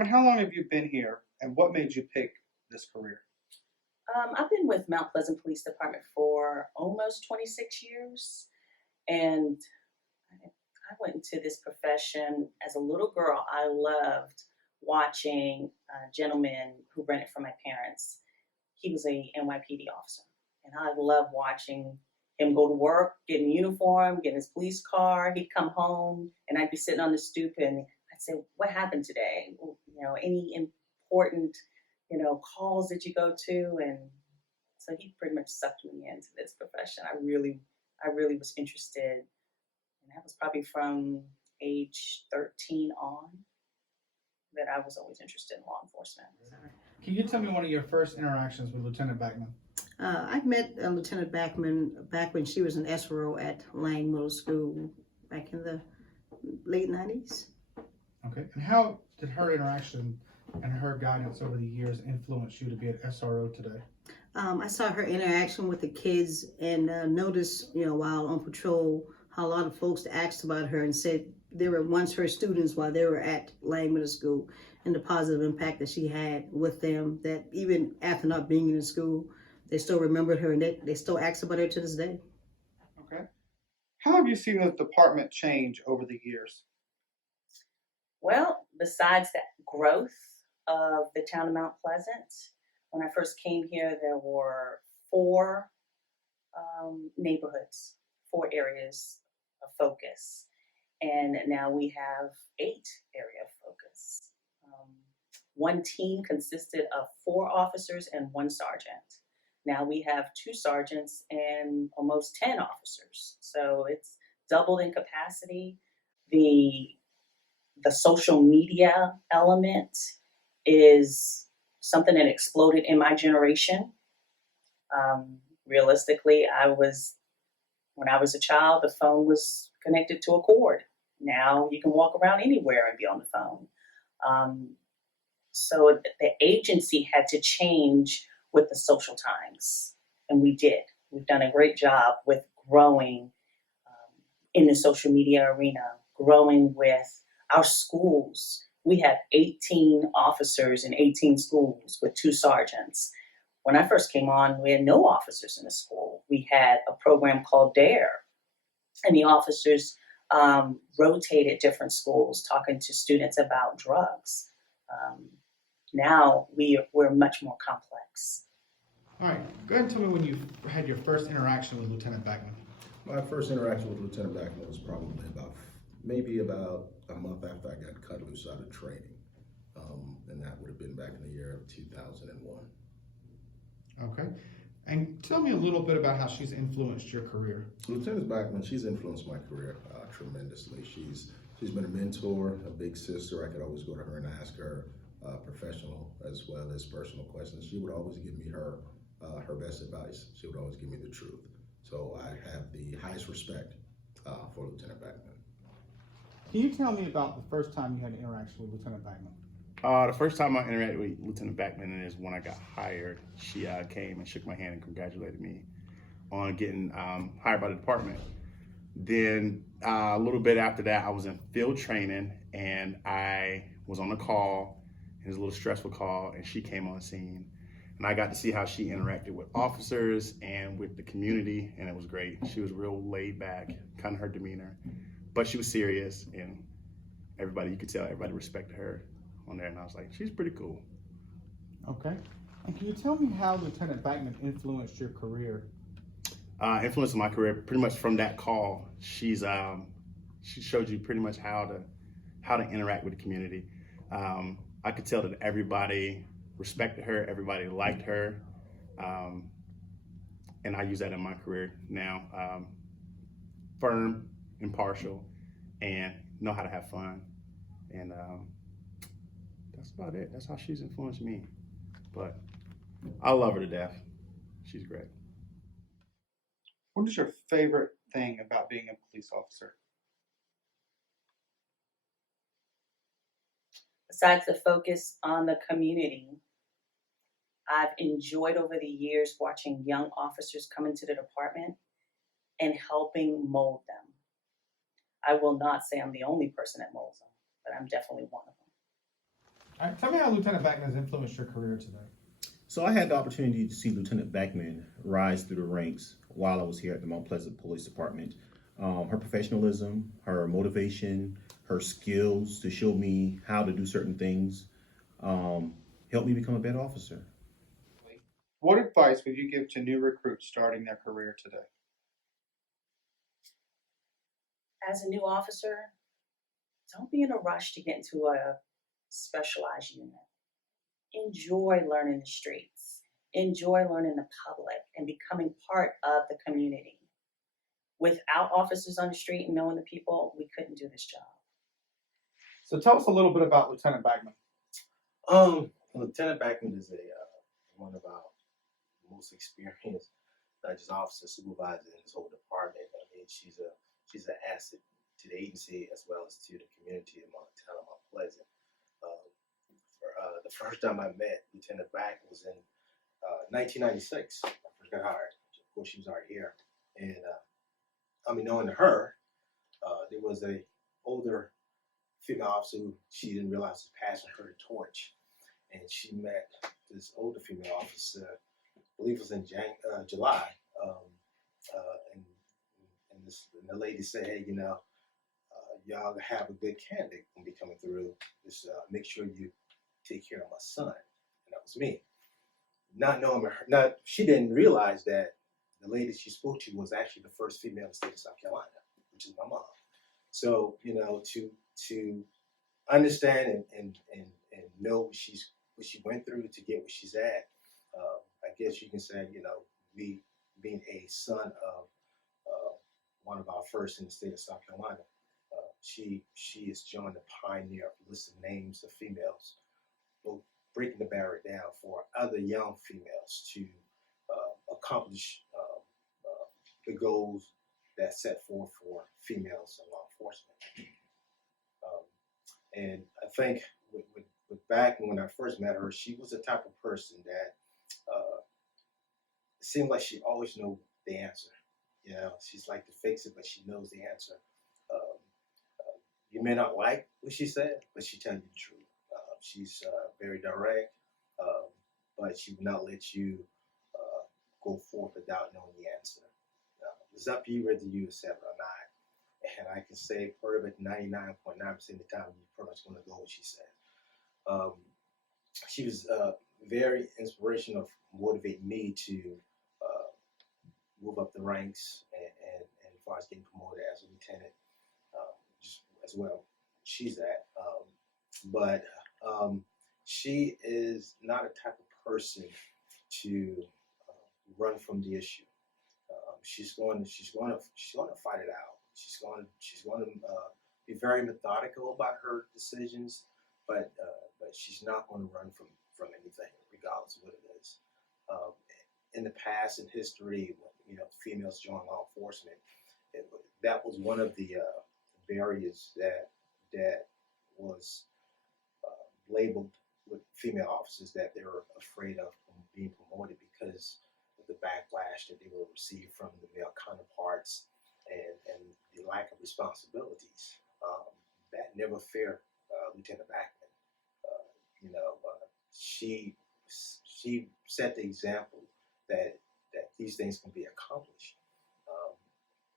Backman, how long have you been here and what made you pick this career? I've been with Mount Pleasant Police Department for almost 26 years, and I went into this profession as a little girl. I loved watching a gentleman who rented from my parents. He was a NYPD officer, and I loved watching him go to work, get in uniform, get in his police car. He'd come home, and I'd be sitting on the stoop, and I'd say, "What happened today? Any important, calls that you go to?" And so he pretty much sucked me into this profession. I really was interested, and that was probably from age 13 on that I was always interested in law enforcement. Can you tell me one of your first interactions with Lieutenant Backman? I met Lieutenant Backman back when she was an SRO at Lang Middle School back in the late 90s. Okay. And how did her interaction and her guidance over the years influence you to be an SRO today? I saw her interaction with the kids and noticed, while on patrol, how a lot of folks asked about her and said they were once her students while they were at Lang Middle School, and the positive impact that she had with them, that even after not being in the school, they still remembered her and they still ask about her to this day. Okay. How have you seen the department change over the years? Well, besides that growth of the town of Mount Pleasant, when I first came here, there were four neighborhoods, four areas of focus. And now we have 8 area of focus. One team consisted of 4 officers and 1 sergeant. Now we have 2 sergeants and almost 10 officers. So it's doubled in capacity. The social media element is something that exploded in my generation. Realistically, when I was a child, the phone was connected to a cord. Now you can walk around anywhere and be on the phone. So the agency had to change with the social times, and we did. We've done a great job with growing in the social media arena, growing with our schools. We have 18 officers in 18 schools with 2 sergeants. When I first came on, we had no officers in the school. We had a program called DARE, and the officers rotated different schools talking to students about drugs. Now we're much more complex. All right. Go ahead and tell me when you had your first interaction with Lieutenant Backman. My first interaction with Lieutenant Backman was probably maybe about a month after I got cut loose out of training. And that would have been back in the year of 2001. Okay. And tell me a little bit about how she's influenced your career. Lieutenant Backman, she's influenced my career tremendously. She's been a mentor, a big sister. I could always go to her and ask her professional as well as personal questions. She would always give me her best advice. She would always give me the truth. So I have the highest respect for Lieutenant Backman. Can you tell me about the first time you had an interaction with Lieutenant Backman? The first time I interacted with Lieutenant Backman is when I got hired. She came and shook my hand and congratulated me on getting hired by the department. Then a little bit after that, I was in field training and I was on a call. It was a little stressful call, and she came on the scene. And I got to see how she interacted with officers and with the community, and it was great. She was real laid back, kind of her demeanor, but she was serious, and you could tell everybody respected her on there, and I was like, she's pretty cool. Okay. And can you tell me how Lieutenant Backman influenced your career? Influenced my career pretty much from that call. She showed you pretty much how to interact with the community. I could tell that everybody respected her, everybody liked her, and I use that in my career now. Firm, impartial, and know how to have fun, and that's about it. That's how she's influenced me, but I love her to death. She's great. What is your favorite thing about being a police officer? Besides the focus on the community, I've enjoyed over the years watching young officers come into the department and helping mold them. I will not say I'm the only person that molds them, but I'm definitely one of them. All right, tell me how Lieutenant Backman has influenced your career today. So I had the opportunity to see Lieutenant Backman rise through the ranks while I was here at the Mount Pleasant Police Department. Her professionalism, her motivation, her skills to show me how to do certain things helped me become a better officer. What advice would you give to new recruits starting their career today? As a new officer, don't be in a rush to get into a specialized unit. Enjoy learning the streets, enjoy learning the public, and becoming part of the community. Without officers on the street and knowing the people, we couldn't do this job. So tell us a little bit about Lieutenant Backman. Lieutenant Backman is one of our most experienced, not just officer supervisor in this whole department. I mean, she's an asset to the agency as well as to the community of Montana, Mount Pleasant. The first time I met Lieutenant Backman was in 1996. When I first got hired. Of course, she was already here, and knowing her, there was a older female officer who she didn't realize was passing her the torch, and she met this older female officer, I believe it was in July, and the lady said, hey, y'all have a good candidate gonna be coming through. Just make sure you take care of my son, and that was me. Not knowing her, she didn't realize that the lady she spoke to was actually the first female in the state of South Carolina, which is my mom. So to understand and know what she went through to get where she's at, I guess you can say me being a son of one of our first in the state of South Carolina, she has joined the pioneer list of names of females, both breaking the barrier down for other young females to accomplish the goals that set forth for females in law enforcement. And I think with back when I first met her, she was the type of person that it seemed like she always knew the answer. She's like to fix it, but she knows the answer. You may not like what she said, but she tells you the truth. She's very direct, but she will not let you go forth without knowing the answer. It's up to you whether you accept it or not. And I can say pretty much 99.9% of the time, you're pretty much going to go what she said. She was very inspirational, motivating me to move up the ranks and as far as getting promoted as a lieutenant, just as well. She's at, but she is not a type of person to run from the issue. She's going to fight it out. She's going to be very methodical about her decisions, but she's not going to run from anything, regardless of what it is. In the past, in history, when females joined law enforcement, that was one of the barriers that was labeled with female officers, that they were afraid of being promoted because of the backlash that they will receive from the male counterparts and the lack of responsibilities. That never fared Lieutenant Backman. She set the example that these things can be accomplished.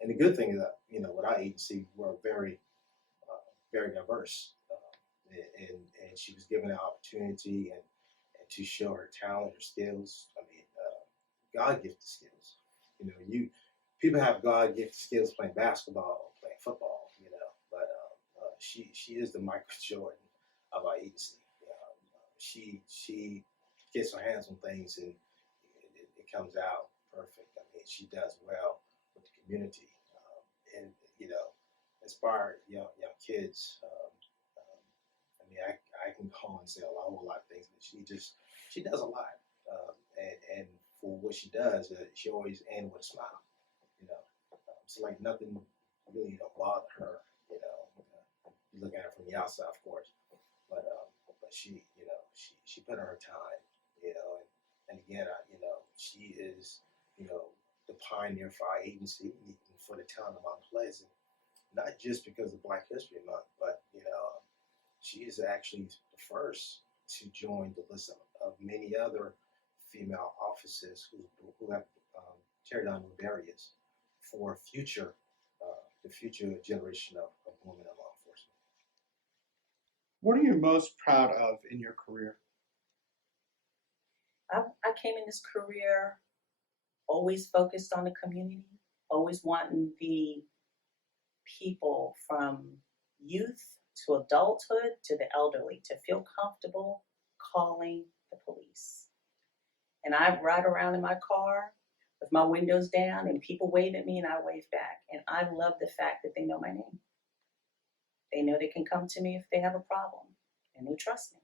And the good thing is that with our agency, we're very diverse, and she was given an opportunity and to show her talent, her skills. I mean, God-gifted skills. People have God-gifted skills playing basketball, playing football, but she is the Michael Jordan of our agency. She gets her hands on things and it comes out perfect. I mean, she does well with the community, and as far as young kids. I mean, I can call and say a whole lot of things, but she does a lot, and for what she does, she always ends with a smile. It's like nothing really bother her. You look at her from the outside, of course, but she put in her time, and again, she is, the pioneer for our agency and for the town of Mount Pleasant, not just because of Black History Month, but she is actually the first to join the list of many other female officers who have carried on new barriers for the future generation of women in law enforcement. What are you most proud of in your career? I came in this career always focused on the community, always wanting the people from youth to adulthood to the elderly to feel comfortable calling the police. And I ride around in my car with my windows down and people wave at me and I wave back. And I love the fact that they know my name. They know they can come to me if they have a problem and they trust me.